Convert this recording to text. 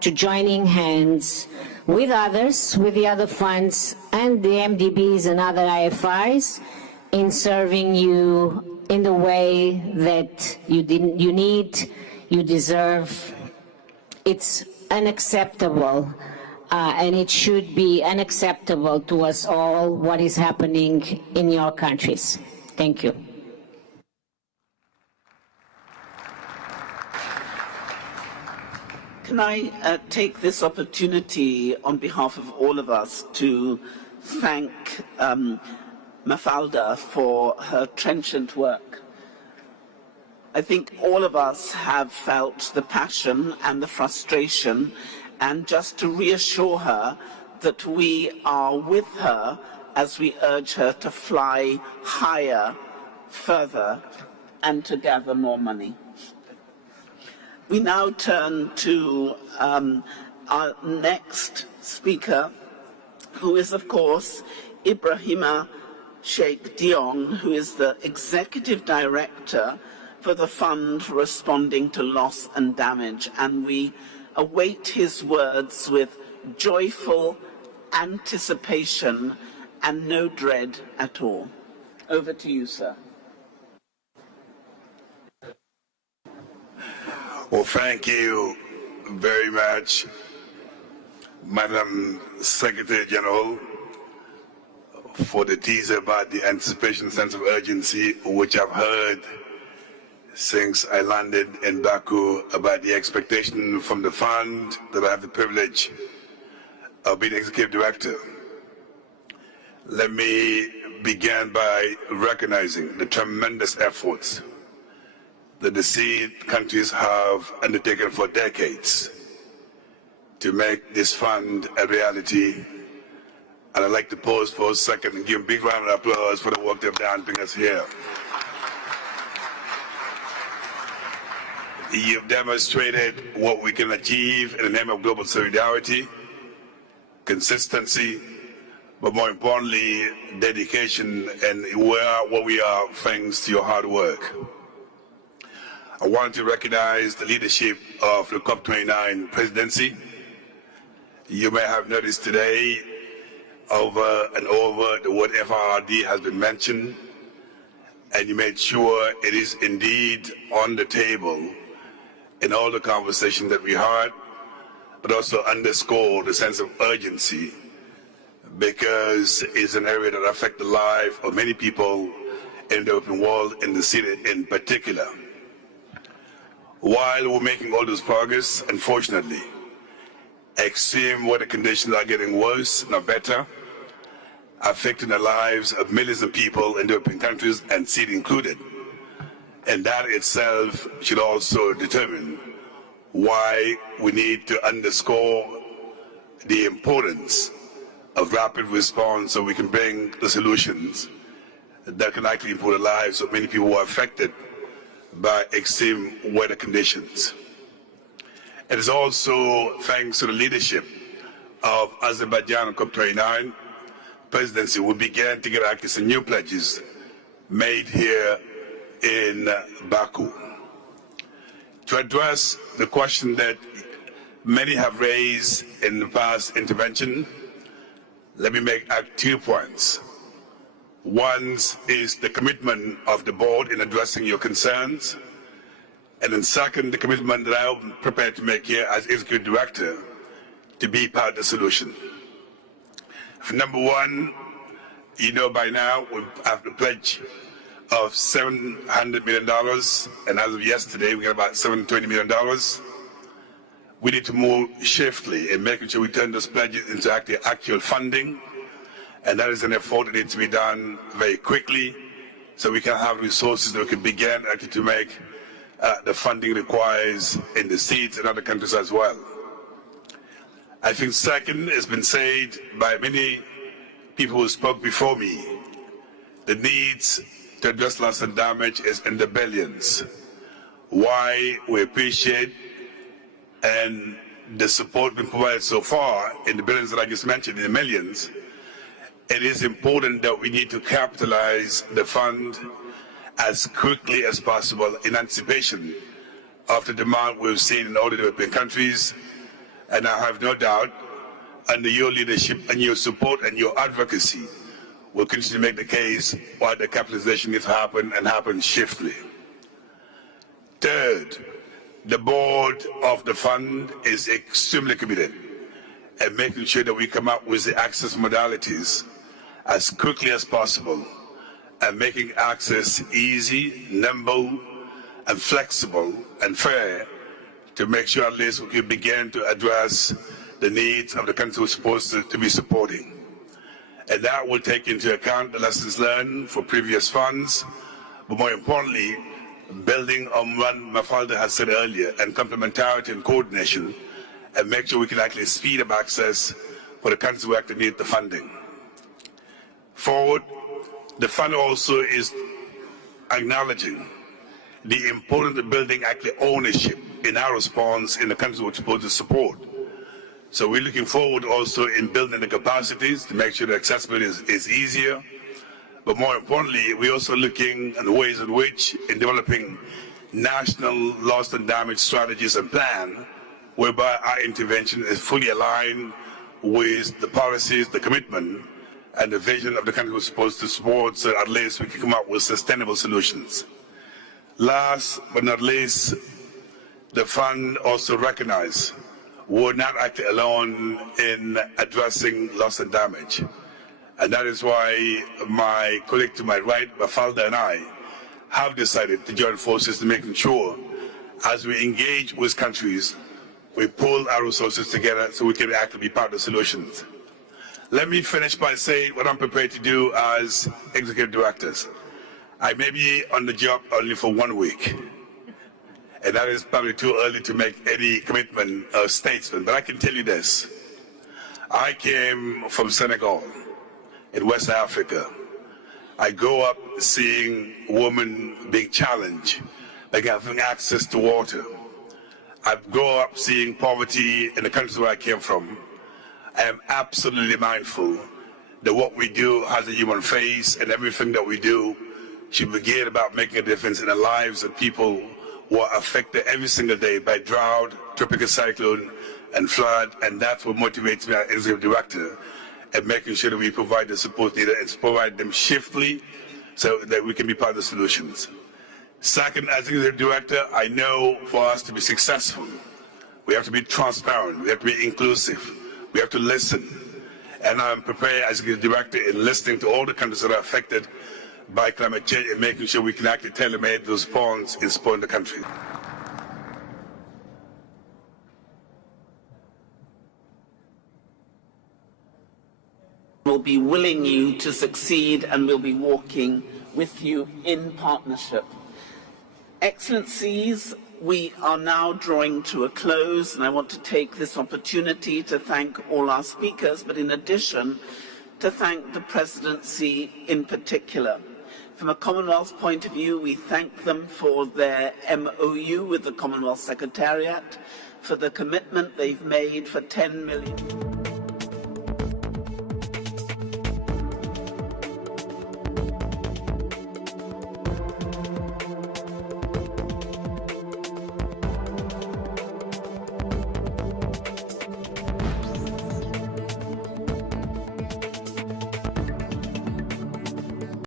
to joining hands with others, with the other funds and the MDBs and other IFIs in serving you in the way that you need, you deserve. It's unacceptable, and it should be unacceptable to us all what is happening in your countries. Thank you. Can I take this opportunity on behalf of all of us to thank Mafalda for her trenchant work. I think all of us have felt the passion and the frustration, and just to reassure her that we are with her as we urge her to fly higher, further, and to gather more money. We now turn to our next speaker, who is, of course, Ibrahima Sheikh Diong, who is the Executive Director for the Fund Responding to Loss and Damage, and we await his words with joyful anticipation and no dread at all. Over to you, sir. Well, thank you very much, Madam Secretary General, for the teaser about the anticipation sense of urgency, which I've heard since I landed in Baku, about the expectation from the fund that I have the privilege of being Executive Director. Let me begin by recognizing the tremendous efforts that the seed countries have undertaken for decades to make this fund a reality. And I'd like to pause for a second and give a big round of applause for the work they've done to bring us here. You've demonstrated what we can achieve in the name of global solidarity, consistency, but more importantly, dedication, and we are what we are thanks to your hard work. I want to recognize the leadership of the COP29 presidency. You may have noticed today, over and over, the word FRRD has been mentioned, and you made sure it is indeed on the table in all the conversations that we had, but also underscore the sense of urgency, because it's an area that affects the life of many people in the open world, in the city in particular. While we're making all this progress, unfortunately, extreme weather conditions are getting worse, not better, affecting the lives of millions of people in developing countries, and seed included. And that itself should also determine why we need to underscore the importance of rapid response so we can bring the solutions that can actually improve the lives of many people who are affected by extreme weather conditions. It is also thanks to the leadership of Azerbaijan on COP29 presidency, we began to get actually some new pledges made here in Baku. To address the question that many have raised in the past intervention, let me make 2 points. One is the commitment of the board in addressing your concerns, and then second, the commitment that I'm prepared to make here as Executive Director to be part of the solution. Number one, you know by now we have the pledge of $700 million, and as of yesterday we got about $720 million. We need to move swiftly in making sure we turn those pledges into actual funding, and that is an effort that needs to be done very quickly so we can have resources that we can begin actually to make the funding requires in the seeds and other countries as well. I think second, it's been said by many people who spoke before me, the needs to address loss and damage is in the billions. Why we appreciate and the support been provided so far in the billions that I just mentioned, in the millions, it is important that we need to capitalize the fund as quickly as possible in anticipation of the demand we've seen in all the developing countries, And I have no doubt, under your leadership and your support and your advocacy, we'll continue to make the case why the capitalization needs to happen and happen swiftly. Third, the board of the fund is extremely committed and making sure that we come up with the access modalities as quickly as possible and making access easy, nimble, and flexible and fair to make sure at least we can begin to address the needs of the country we're supposed to be supporting. And that will take into account the lessons learned for previous funds, but more importantly, building on what Mafalda has said earlier, and complementarity and coordination, and make sure we can actually speed up access for the countries who actually need the funding. Forward, the fund also is acknowledging the importance of building actually ownership in our response in the countries we're supposed to support. So we're looking forward also in building the capacities to make sure that accessibility is easier. But more importantly, we're also looking at the ways in which, in developing national loss and damage strategies and plan, whereby our intervention is fully aligned with the policies, the commitment, and the vision of the country we're supposed to support, so at least we can come up with sustainable solutions. Last but not least, the fund also recognizes we're not actually alone in addressing loss and damage. And that is why my colleague to my right, Mafalda, and I have decided to join forces to making sure, as we engage with countries, we pull our resources together so we can actually be part of the solutions. Let me finish by saying what I'm prepared to do as executive directors. I may be on the job only for 1 week, and that is probably too early to make any commitment or statement, but I can tell you this. I came from Senegal in West Africa. I go up seeing women being challenged, like having access to water. I grow up seeing poverty in the countries where I came from. I am absolutely mindful that what we do has a human face, and everything that we do should be geared about making a difference in the lives of people who are affected every single day by drought, tropical cyclone, and flood, and that's what motivates me as executive director, and making sure that we provide the support needed and provide them swiftly so that we can be part of the solutions. Second, as executive director, I know for us to be successful, we have to be transparent, we have to be inclusive, we have to listen. And I'm prepared as executive director in listening to all the countries that are affected by climate change and making sure we can actually tailor-make those response in supporting the country. We'll be willing you to succeed, and we'll be walking with you in partnership. Excellencies, we are now drawing to a close, and I want to take this opportunity to thank all our speakers, but in addition, to thank the Presidency in particular. From a Commonwealth point of view, we thank them for their MOU with the Commonwealth Secretariat, for the commitment they've made for 10 million.